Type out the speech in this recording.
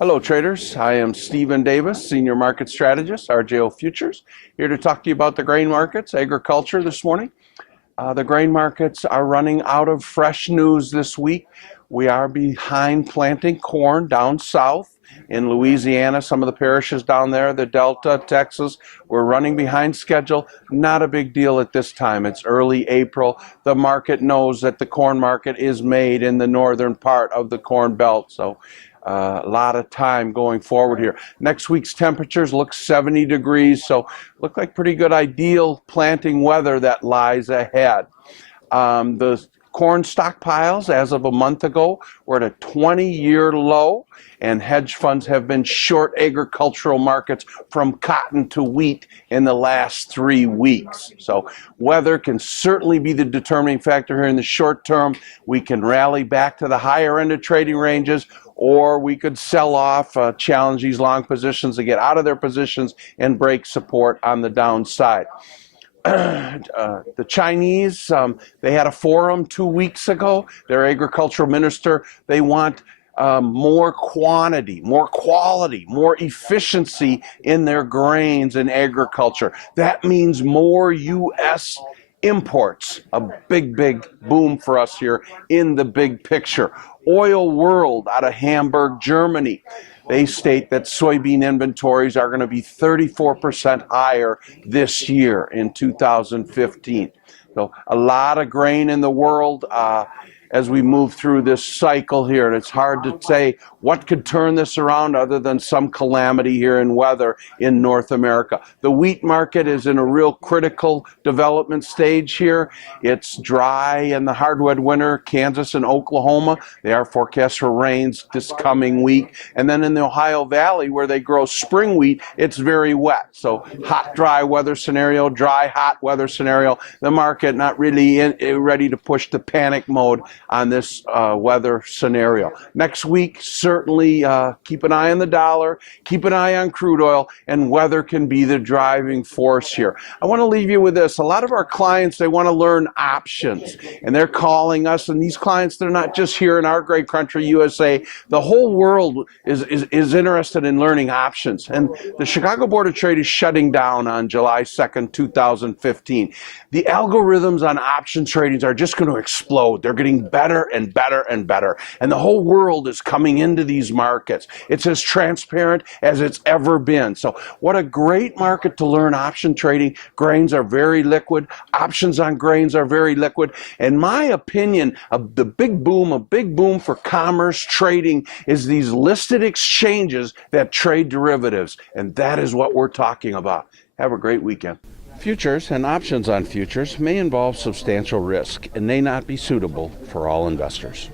Hello traders, I am Stephen Davis, Senior Market Strategist, RJO Futures, here to talk to you about the grain markets, agriculture this morning. The grain markets are running out of fresh news this week. We are behind planting corn down south in Louisiana, some of the parishes down there, the Delta, Texas. We're running behind schedule. Not a big deal at this time. It's early April. The market knows that the corn market is made in the northern part of the Corn Belt. So a lot of time going forward here. Next week's temperatures look 70 degrees, so look like pretty good ideal planting weather that lies ahead. The corn stockpiles as of a month ago were at a 20-year low, and hedge funds have been short agricultural markets from cotton to wheat in the last 3 weeks. So weather can certainly be the determining factor here in the short term. We can rally back to the higher end of trading ranges, or we could sell off, challenge these long positions to get out of their positions and break support on the downside. The Chinese, they had a forum 2 weeks ago. Their agricultural minister, they want more quantity, more quality, more efficiency in their grains and agriculture. That means more U.S. imports, a big boom for us here in the big picture. Oil World out of Hamburg, Germany. They state that soybean inventories are going to be 34% higher this year in 2015. So a lot of grain in the world as we move through this cycle here. And it's hard to say what could turn this around other than some calamity here in weather in North America. The wheat market is in a real critical development stage here. It's dry in the hardwood winter. Kansas and Oklahoma, they are forecast for rains this coming week. And then in the Ohio Valley, where they grow spring wheat, it's very wet. So hot, dry weather scenario, dry, hot weather scenario. The market not really ready to push the panic mode on this weather scenario. Next week, certainly keep an eye on the dollar, keep an eye on crude oil, and weather can be the driving force here. I want to leave you with this. A lot of our clients, they want to learn options, and they're calling us, and these clients, they're not just here in our great country, USA. The whole world is interested in learning options, and the Chicago Board of Trade is shutting down on July 2nd, 2015. The algorithms on option tradings are just going to explode. They're getting better and better and better. And the whole world is coming into these markets. It's as transparent as it's ever been. So what a great market to learn option trading. Grains are very liquid. Options on grains are very liquid. In my opinion, a big boom for commerce trading is these listed exchanges that trade derivatives. And that is what we're talking about. Have a great weekend. Futures and options on futures may involve substantial risk and may not be suitable for all investors.